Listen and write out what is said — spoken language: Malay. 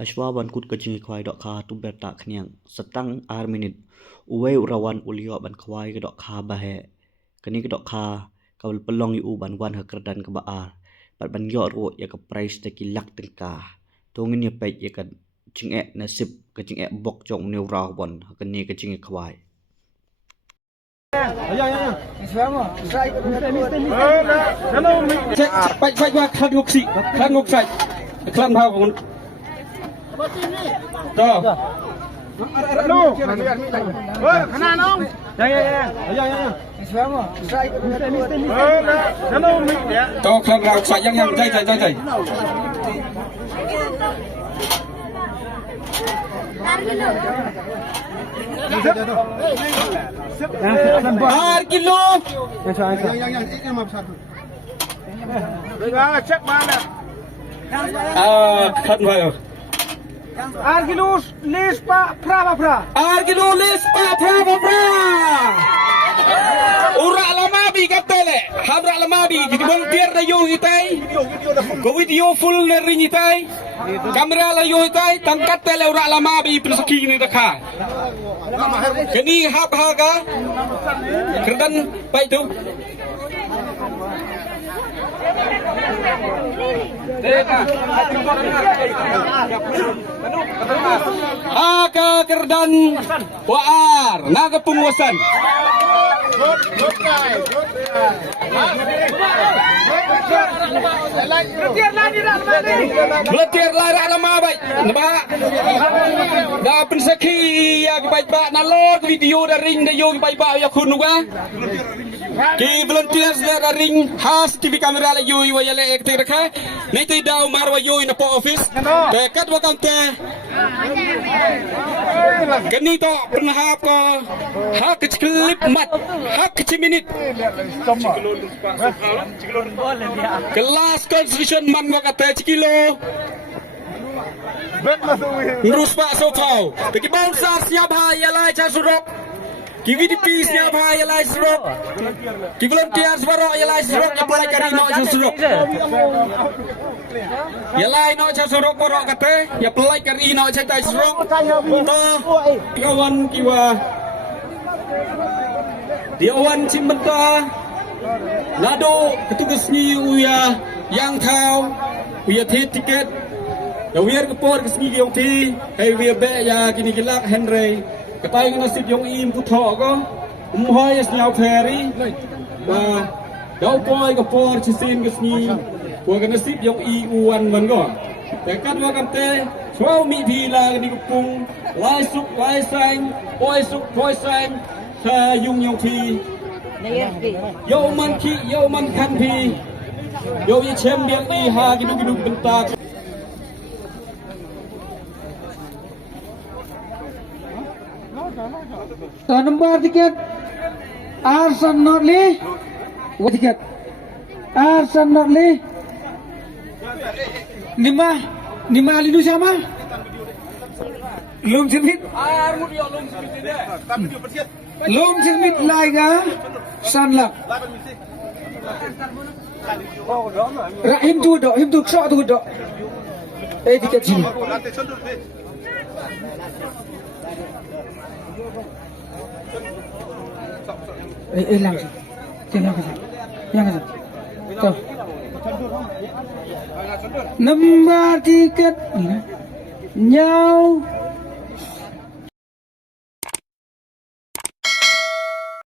Hashwaban kut kajing kwai dok kha tu berta khniang setang ar minit uwe urawan ulio ban kwai ke dok kha bahe kani ke dok kha kawal pelong yu ban wan ha kerdan ke ba ar ban yo ro ya ke price te ki lak tengka tongin ya pek ya kan jing e nasib ke jing e bok jong ne ura bon kani ke jing kwai bạch bạch và khăn ngục sạch khăn thao của đó to khăn rau sạch yang dây Ar kilo. Cek mana? Khăn vào. Ar kilo lis pa pra. Ar kilo lis pa pra. Ura lama bi katele. Hamra lama bi gitu bang biar na yo hitai. Go video full na ring hitai. Kamera la yo hitai tangkat tele ura lama bi pensaki ni dakha. Kini hap haga. Kerdan baik tu. Haka kerdan waar naga penguasan. Belajar lara lama baik. Nampak? Dah pensaki ya baik baik nalor video dah ring dah yo baik baik ya kun nuga. Ki volunteers dah ring has TV kamera la yo wa yale ek te rakha. Nei te daw mar wa yo na po office. Te kat wa kam te. Kani to penahap ko hak klip mat hak minit. Kelas constitution man wa kata cikilo. Nurus Pak Sofau. Bagi bangsa siap hayalai casurok. Ki VDP siap hayalai surok. Ki volunteer suara hayalai surok ya pelai kari no casurok. Yalai no casurok porok kata ya pelai kari no casurok. To kawan kiwa. Diawan cimbenta. Lado petugas ni uya yang kau uya tiket. Ya wir kepor kesini giong ti, hey wir be ya kini gelak Henry. Ketai nasib yong im putho ko, umhoy nyau ferry. Ba dau koi kepor cisin kesini, ko nasib yong i uan man ko. Tekat wa kamte, swau mi pila kini kupung, lai suk lai sang, poi sang, sa yung yong ti. Yo man kan pi, yo ye chem biang i ha kinu bentak. Nomor tiket Arsan Notli. Tiket Arsan Notli. Nima Linu siapa? Lum Smith. Lum Smith Laiga Sanlak. Rahim tu sok tu dok. Tiket sini. Langsung. Yang kasih. Tuh. Nomor tiket. Nyau.